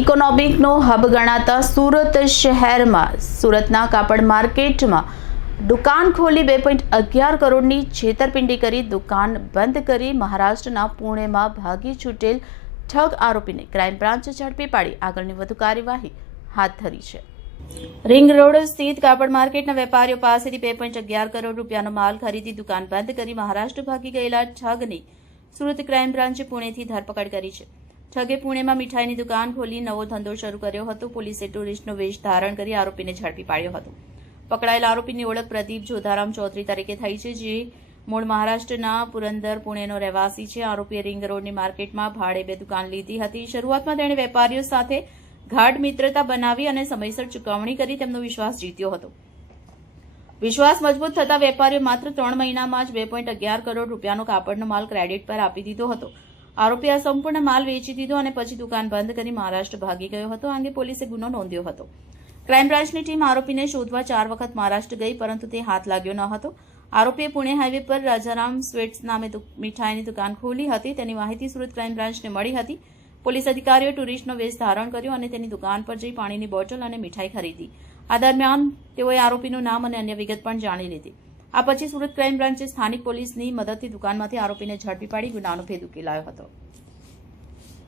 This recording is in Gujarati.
ઇકોનોમિકનો હબ ગણાતા સુરત શહેરમાં, સુરતના કાપડ માર્કેટમાં દુકાન ખોલી બે પોઈન્ટ અગિયાર કરોડની છેતરપિંડી કરી દુકાન બંધ કરી મહારાષ્ટ્રના પુણેમાં ભાગી છૂટેલ ઠગ આરોપીને ક્રાઇમ બ્રાન્ચે ઝડપી પાડી. આગળની વધુ કાર્યવાહી હાથ ધરી છે. રિંગ રોડ સ્થિત કાપડ માર્કેટના વેપારીઓ પાસેથી બે પોઈન્ટ અગિયાર કરોડ રૂપિયાનો માલ ખરીદી દુકાન બંધ કરી મહારાષ્ટ્ર ભાગી ગયેલા ઠગની સુરત ક્રાઇમ બ્રાન્ચે પુણેથી ધરપકડ કરી છે. ઠગે પુણેમાં મીઠાઈની દુકાન ખોલી નવો ધંધો શરૂ કર્યો હતો. પોલીસે ટુરિસ્ટનો વેશ ધારણ કરી આરોપીને ઝડપી પાડ્યો હતો. પકડાયેલ આરોપીની ઓળખ પ્રદીપ જોધારામ ચૌધરી તરીકે થઈ છે, જે મૂળ મહારાષ્ટ્રના પુરંદર પુણેનો રહેવાસી છે. આરોપીએ રિંગ રોડની માર્કેટમાં ભાડે બે દુકાન લીધી હતી. શરૂઆતમાં તેણે વેપારીઓ સાથે ગાઢ મિત્રતા બનાવી અને સમયસર ચૂકવણી કરી તેમનો વિશ્વાસ જીત્યો હતો. વિશ્વાસ મજબૂત થતા વેપારીઓ માત્ર ત્રણ મહિનામાં જ બે પોઈન્ટ અગિયાર કરોડ રૂપિયાનો કાપડનો માલ ક્રેડિટ પર આપી દીધો હતો. આરોપી આ સંપૂર્ણ માલ વેચી દીધો અને પછી દુકાન બંધ કરી મહારાષ્ટ્ર ભાગી ગયો હતો. આ અંગે પોલીસે ગુનો નોંધ્યો હતો. ક્રાઇમ બ્રાન્ચની ટીમ આરોપીને શોધવા ચાર વખત મહારાષ્ટ્ર ગઈ, પરંતુ તે હાથ લાગ્યો ન હતો. આરોપીએ પુણે હાઈવે પર રાજારામ સ્વીટ્સ નામે મીઠાઈની દુકાન ખોલી હતી. તેની માહિતી સુરત ક્રાઇમ બ્રાન્ચને મળી હતી. પોલીસ અધિકારીઓએ ટુરિસ્ટનો વેશ ધારણ કર્યો અને તેની દુકાન પર જઈ પાણીની બોટલ અને મીઠાઈ ખરીદી. આ દરમિયાન તેઓએ આરોપીનું નામ અને અન્ય વિગત પણ જાણી લીધી. આ પછી સુરત ક્રાઇમ બ્રાન્ચે સ્થાનિક પોલીસની મદદથી દુકાનમાંથી આરોપીને ઝડપી પાડી ગુનાનો ભેદ ઉકેલાયો હતો.